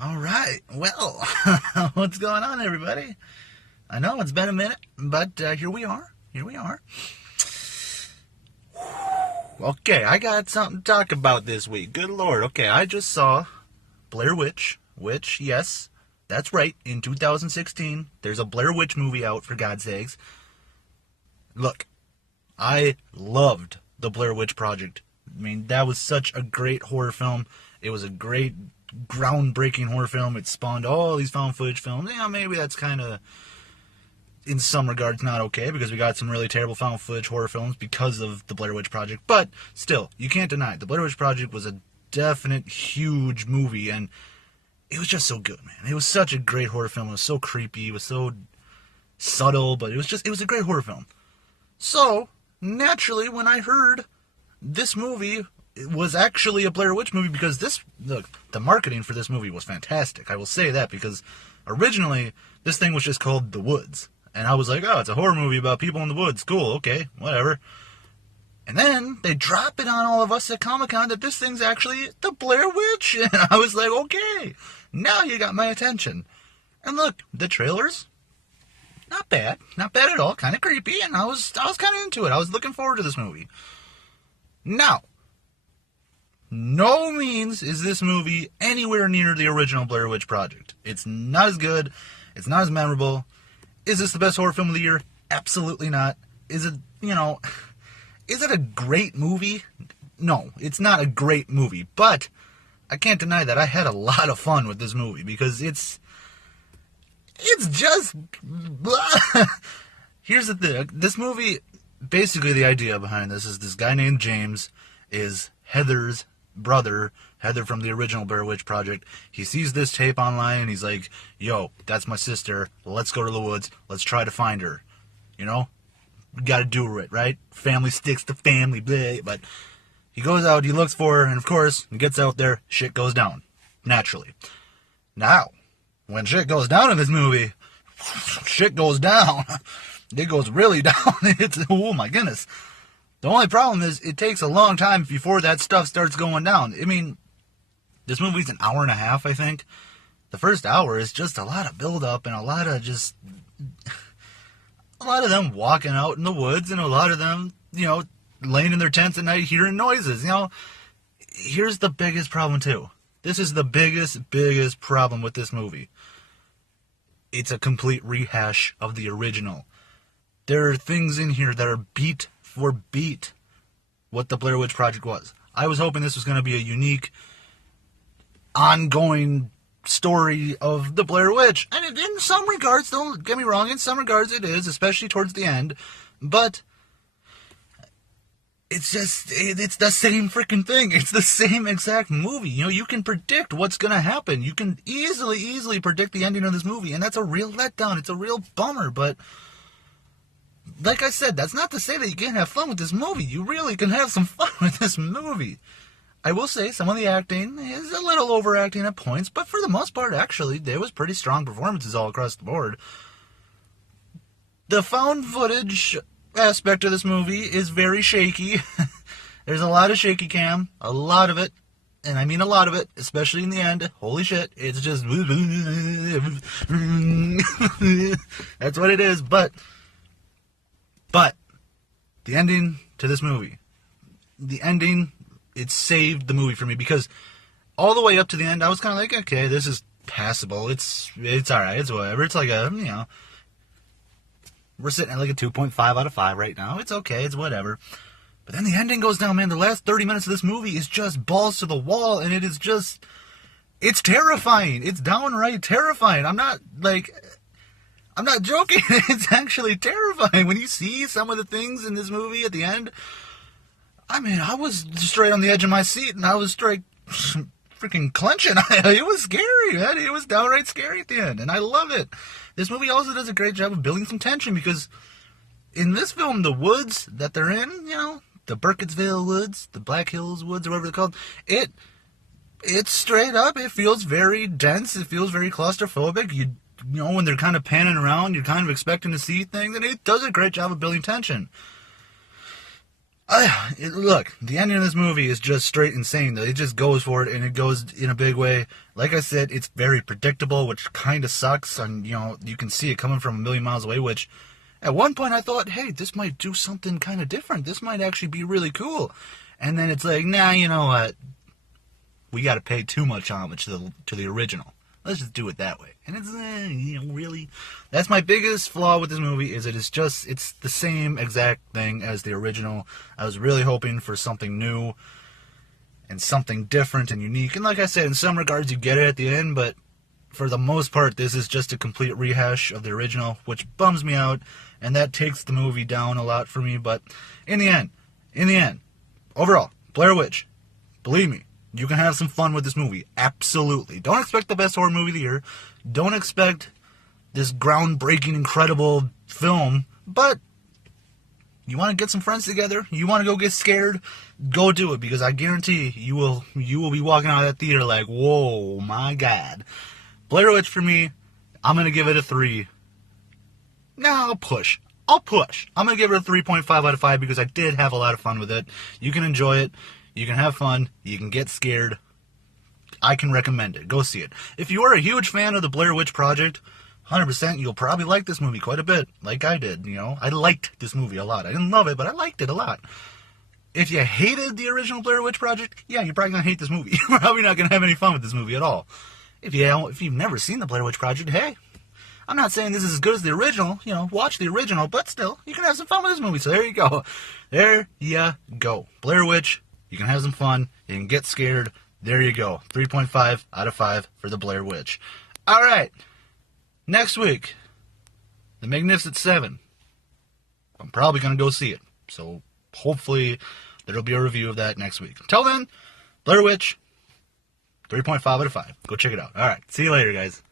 All right. Well, what's going on, everybody? I know it's been a minute, but here we are. Here we are. Okay, I got something to talk about this week. Good Lord. Okay, I just saw Blair Witch, which, yes, that's right. In 2016, there's a Blair Witch movie out, for God's sakes. Look, I loved the Blair Witch Project. I mean, that was such a great horror film. It was a great, groundbreaking horror film. It spawned all these found footage films. Yeah, maybe that's kind of, in some regards, not okay, because we got some really terrible found footage horror films because of the Blair Witch Project. But still, you can't deny it. The Blair Witch Project was a definite, huge movie, and it was just so good, man. It was such a great horror film. It was so creepy. It was so subtle, but it was a great horror film. So, naturally, when I heard this movie was actually a Blair Witch movie, because look, the marketing for this movie was fantastic. I will say that, because originally, this thing was just called The Woods. And I was like, oh, it's a horror movie about people in the woods. Cool, okay, whatever. And then they drop it on all of us at Comic-Con that this thing's actually the Blair Witch. And I was like, okay, now you got my attention. And look, the trailers, not bad at all, kind of creepy, and I was kind of into it. I was looking forward to this movie. Now, no means is this movie anywhere near the original Blair Witch Project. It's not as good. It's not as memorable. Is this the best horror film of the year? Absolutely not. Is it a great movie? No, it's not a great movie, but I can't deny that I had a lot of fun with this movie, because it's just... Here's the thing. This movie, basically the idea behind this is this guy named James is Heather's brother, Heather from the original Blair Witch Project. He sees this tape online, and he's like, yo, that's my sister. Let's go to the woods. Let's try to find her. You know? We gotta do it, right? Family sticks to family, blah. But he goes out, he looks for her, and of course, he gets out there, shit goes down. Naturally. Now, when shit goes down in this movie, shit goes down. It goes really down. Oh my goodness. The only problem is it takes a long time before that stuff starts going down. I mean, this movie's an hour and a half, I think. The first hour is just a lot of build-up and a lot of them walking out in the woods, and a lot of them, laying in their tents at night hearing noises. Here's the biggest problem, too. This is the biggest problem with this movie. It's a complete rehash of the original. There are things in here that are beat for beat what the Blair Witch Project was. I was hoping this was going to be a unique, ongoing story of the Blair Witch. And in some regards, don't get me wrong, in some regards it is, especially towards the end. But it's the same freaking thing. It's the same exact movie. You can predict what's going to happen. You can easily predict the ending of this movie. And that's a real letdown. It's a real bummer. But like I said, that's not to say that you can't have fun with this movie. You really can have some fun with this movie. I will say some of the acting is a little overacting at points, but for the most part, actually, there was pretty strong performances all across the board. The found footage aspect of this movie is very shaky. There's a lot of shaky cam, a lot of it, and I mean a lot of it, especially in the end. Holy shit, it's just... That's what it is, but the ending to this movie, it saved the movie for me, because all the way up to the end, I was kind of like, okay, this is passable. It's alright, it's whatever. It's like we're sitting at like a 2.5 out of 5 right now. It's okay, it's whatever. But then the ending goes down, man. The last 30 minutes of this movie is just balls to the wall, and it's terrifying. It's downright terrifying. I'm not joking. It's actually terrifying when you see some of the things in this movie at the end. I mean, I was straight on the edge of my seat, and I was straight freaking clenching. It was scary, man. It was downright scary at the end, and I love it. This movie also does a great job of building some tension, because in this film, the woods that they're in, the Burkittsville woods, the Black Hills woods, or whatever they're called, it's straight up, it feels very dense, it feels very claustrophobic. When they're kind of panning around, you're kind of expecting to see things, and it does a great job of building tension. Look, the ending of this movie is just straight insane, though. It just goes for it, and it goes in a big way. Like I said, it's very predictable, which kind of sucks, and, you can see it coming from a million miles away, which, at one point I thought, hey, this might do something kind of different. This might actually be really cool. And then it's like, nah, you know what? We got to pay too much homage to the original. Let's just do it that way. And it's, really. That's my biggest flaw with this movie, is it's the same exact thing as the original. I was really hoping for something new and something different and unique. And like I said, in some regards you get it at the end, but for the most part, this is just a complete rehash of the original, which bums me out, and that takes the movie down a lot for me. But in the end, overall, Blair Witch, believe me, you can have some fun with this movie. Absolutely. Don't expect the best horror movie of the year. Don't expect this groundbreaking, incredible film. But you want to get some friends together? You want to go get scared? Go do it, because I guarantee you will be walking out of that theater like, whoa, my God. Blair Witch for me, I'm going to give it a 3. No, I'll push. I'm going to give it a 3.5 out of 5 because I did have a lot of fun with it. You can enjoy it. You can have fun. You can get scared. I can recommend it. Go see it. If you are a huge fan of the Blair Witch Project, 100%, you'll probably like this movie quite a bit, like I did. I liked this movie a lot. I didn't love it, but I liked it a lot. If you hated the original Blair Witch Project, yeah, you're probably going to hate this movie. You're probably not going to have any fun with this movie at all. If you've never seen the Blair Witch Project, hey, I'm not saying this is as good as the original. Watch the original, but still, you can have some fun with this movie. So there you go. There you go. Blair Witch. You can have some fun. You can get scared. There you go. 3.5 out of 5 for the Blair Witch. All right. Next week, The Magnificent Seven. I'm probably going to go see it. So hopefully there'll be a review of that next week. Until then, Blair Witch, 3.5 out of 5. Go check it out. All right. See you later, guys.